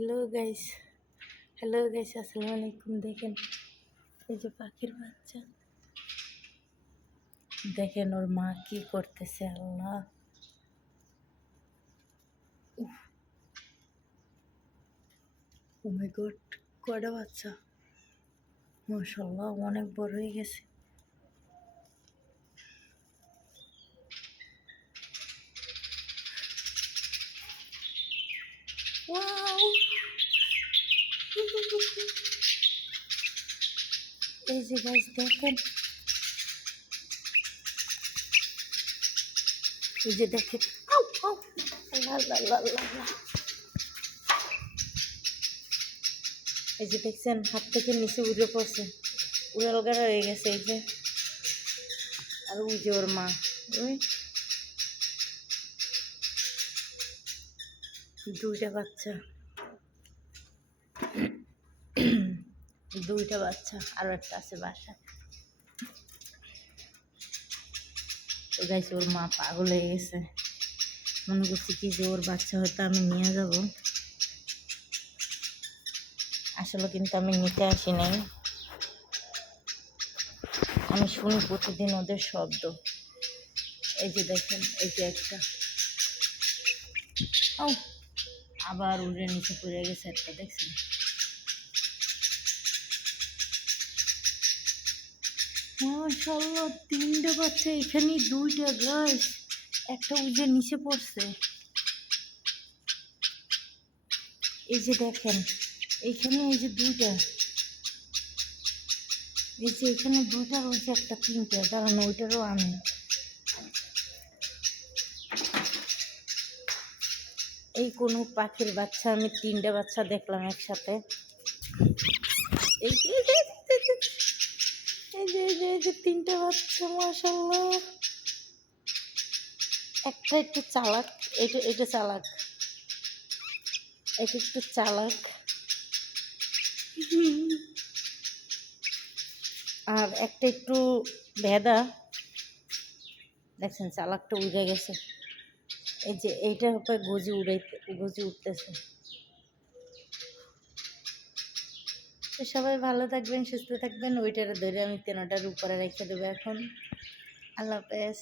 Hello guys hello guys আসসালামু আলাইকুম দেখেন, এই যে পাখির বাচ্চা। দেখেন ওর মা কি করতেছে, আল্লাহ। ও মাই গড কয়টা বাচ্চা? মাশাল্লাহ অনেক বড় হয়ে গেছে। ওয়াও এই যে গাছ দেখেন, এই যে দেখেন। এই যে দেখছেন, হাত থেকে নিচে উড়ে পড়ছে। উড়াল গাড়া হয়ে গেছে এই যে। আর ওই ওর মা দুইটা বাচ্চা। দুইটা বাচ্চা আরও একটা আছে বাসায়। তো গাইছে ওর মা পাগল হয়ে গেছে। মনে করছি কি যে ওর বাচ্চা হয়তো আমি নিয়ে যাব। আসলে কিন্তু আমি নিতে আসি নাই। আমি শুনি প্রতিদিন ওদের শব্দ। এই যে দেখেন, এই যে একটা। ও! আবার উড়ে নিচে পড়ে গেছে একটা, দেখছেন? মাশাল্লাহ তিনটে বাচ্চা, এখানে দুইটা গাছ, একটা উজে নিচে পড়ছে। এই যে দেখেন এইখানে এই যে দুইটা, এই যে এখানে দুইটা রয়েছে একটা তিনটে, দাঁড়ান, ওইটারও আমি এই কোনো পাখির বাচ্চা আমি তিনটে বাচ্চা দেখলাম একসাথে। এই যে এই যে, তিনটে বাচ্চা মাসাল্লাহ একটা একটু চালাক এটা এটা চালাক। এটা একটু চালাক। আর একটা একটু ভেদা। দেখছেন চালাকটা উড়ে গেছে। এই যে এইটা হবে গজি উড়াইতে, গজি উঠতেছে। তো সবাই ভালো থাকবেন, সুস্থ থাকবেন, ওইটার ধরে আমি তেনাটার উপরে রেখে দেবো এখন। আল্লাহ হাফেজ।